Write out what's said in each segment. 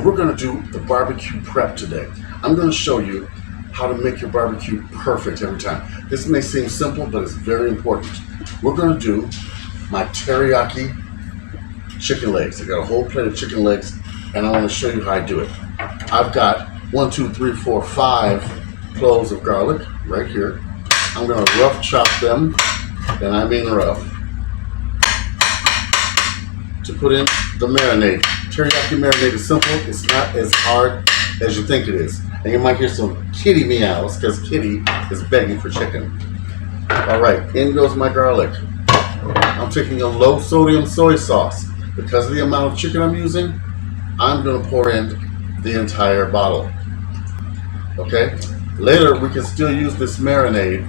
and we're gonna do the barbecue prep today. I'm gonna show you how to make your barbecue perfect every time. This may seem simple, but it's very important. We're gonna do my teriyaki chicken legs. I got a whole plate of chicken legs, and I wanna show you how I do it. I've got 1, 2, 3, 4, 5 cloves of garlic right here. I'm gonna rough chop them, and I mean rough, to put in the marinade. Teriyaki marinade is simple. It's not as hard as you think it is. And you might hear some kitty meows because Kitty is begging for chicken. All right, in goes my garlic. I'm taking a low sodium soy sauce. Because of the amount of chicken I'm using, I'm gonna pour in the entire bottle. Okay? Later, we can still use this marinade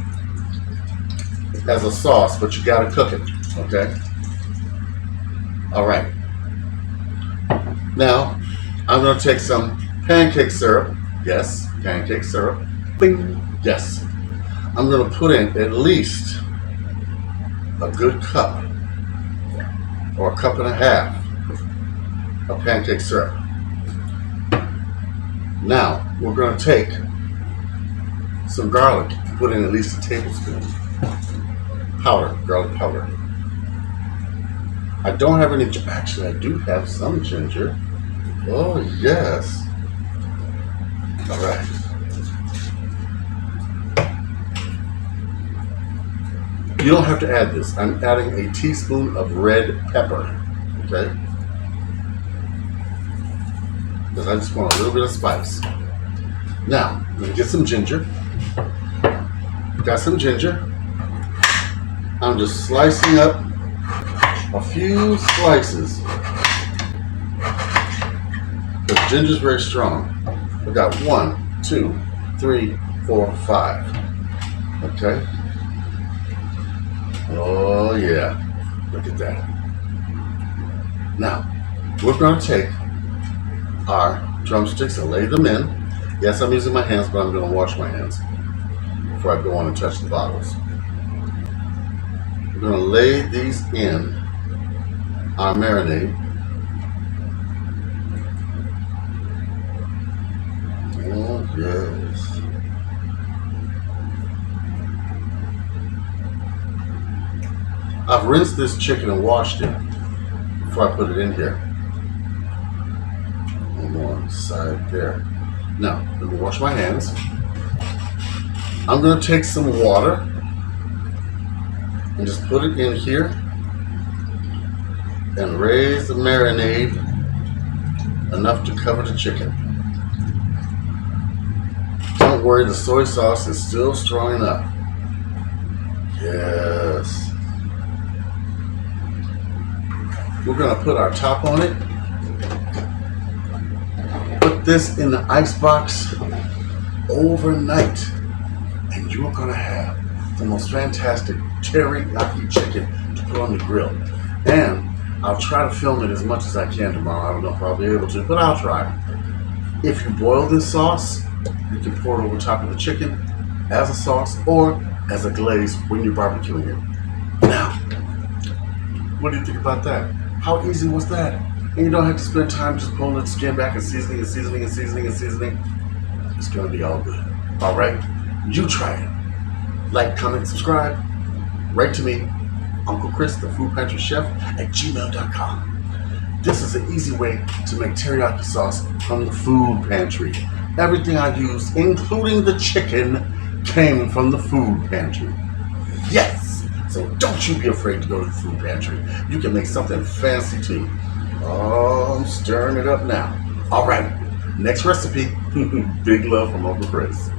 as a sauce, but you gotta cook it, okay? All right. Now, I'm gonna take some pancake syrup. Yes, pancake syrup. Bing. Yes. I'm gonna put in at least a good cup or a cup and a half of pancake syrup. Now, we're gonna take some garlic and put in at least a tablespoon. Powder, garlic powder. I don't have any, actually I do have some ginger. Oh yes. All right. You don't have to add this. I'm adding a teaspoon of red pepper, okay? Because I just want a little bit of spice. Now, I'm gonna get some ginger. Got some ginger. I'm just slicing up a few slices. The ginger's very strong. We got 1, 2, 3, 4, 5. Okay. Oh yeah. Look at that. Now, we're going to take our drumsticks and lay them in. Yes, I'm using my hands, but I'm going to wash my hands before I go on and touch the bottles. We're going to lay these in our marinade. Oh, yes. I've rinsed this chicken and washed it before I put it in here. One more side there. Now, let me wash my hands. I'm going to take some water and just put it in here and raise the marinade enough to cover the chicken. Don't worry, the soy sauce is still strong enough. Yes. We're gonna put our top on it. Put this in the ice box overnight, and you're gonna have the most fantastic teriyaki chicken to put on the grill. And I'll try to film it as much as I can tomorrow. I don't know if I'll be able to, but I'll try. If you boil this sauce, you can pour it over top of the chicken as a sauce or as a glaze when you're barbecuing it. Now, what do you think about that? How easy was that? And you don't have to spend time just pulling the skin back and seasoning and seasoning and seasoning and seasoning. It's gonna be all good. All right, you try it. Like, comment, subscribe. Write to me, Uncle Chris, the Food Pantry Chef, at gmail.com. This is an easy way to make teriyaki sauce from the food pantry. Everything I used, including the chicken, came from the food pantry. Yes! So don't you be afraid to go to the food pantry. You can make something fancy too. Oh, I'm stirring it up now. All right, next recipe. Big love from Uncle Chris.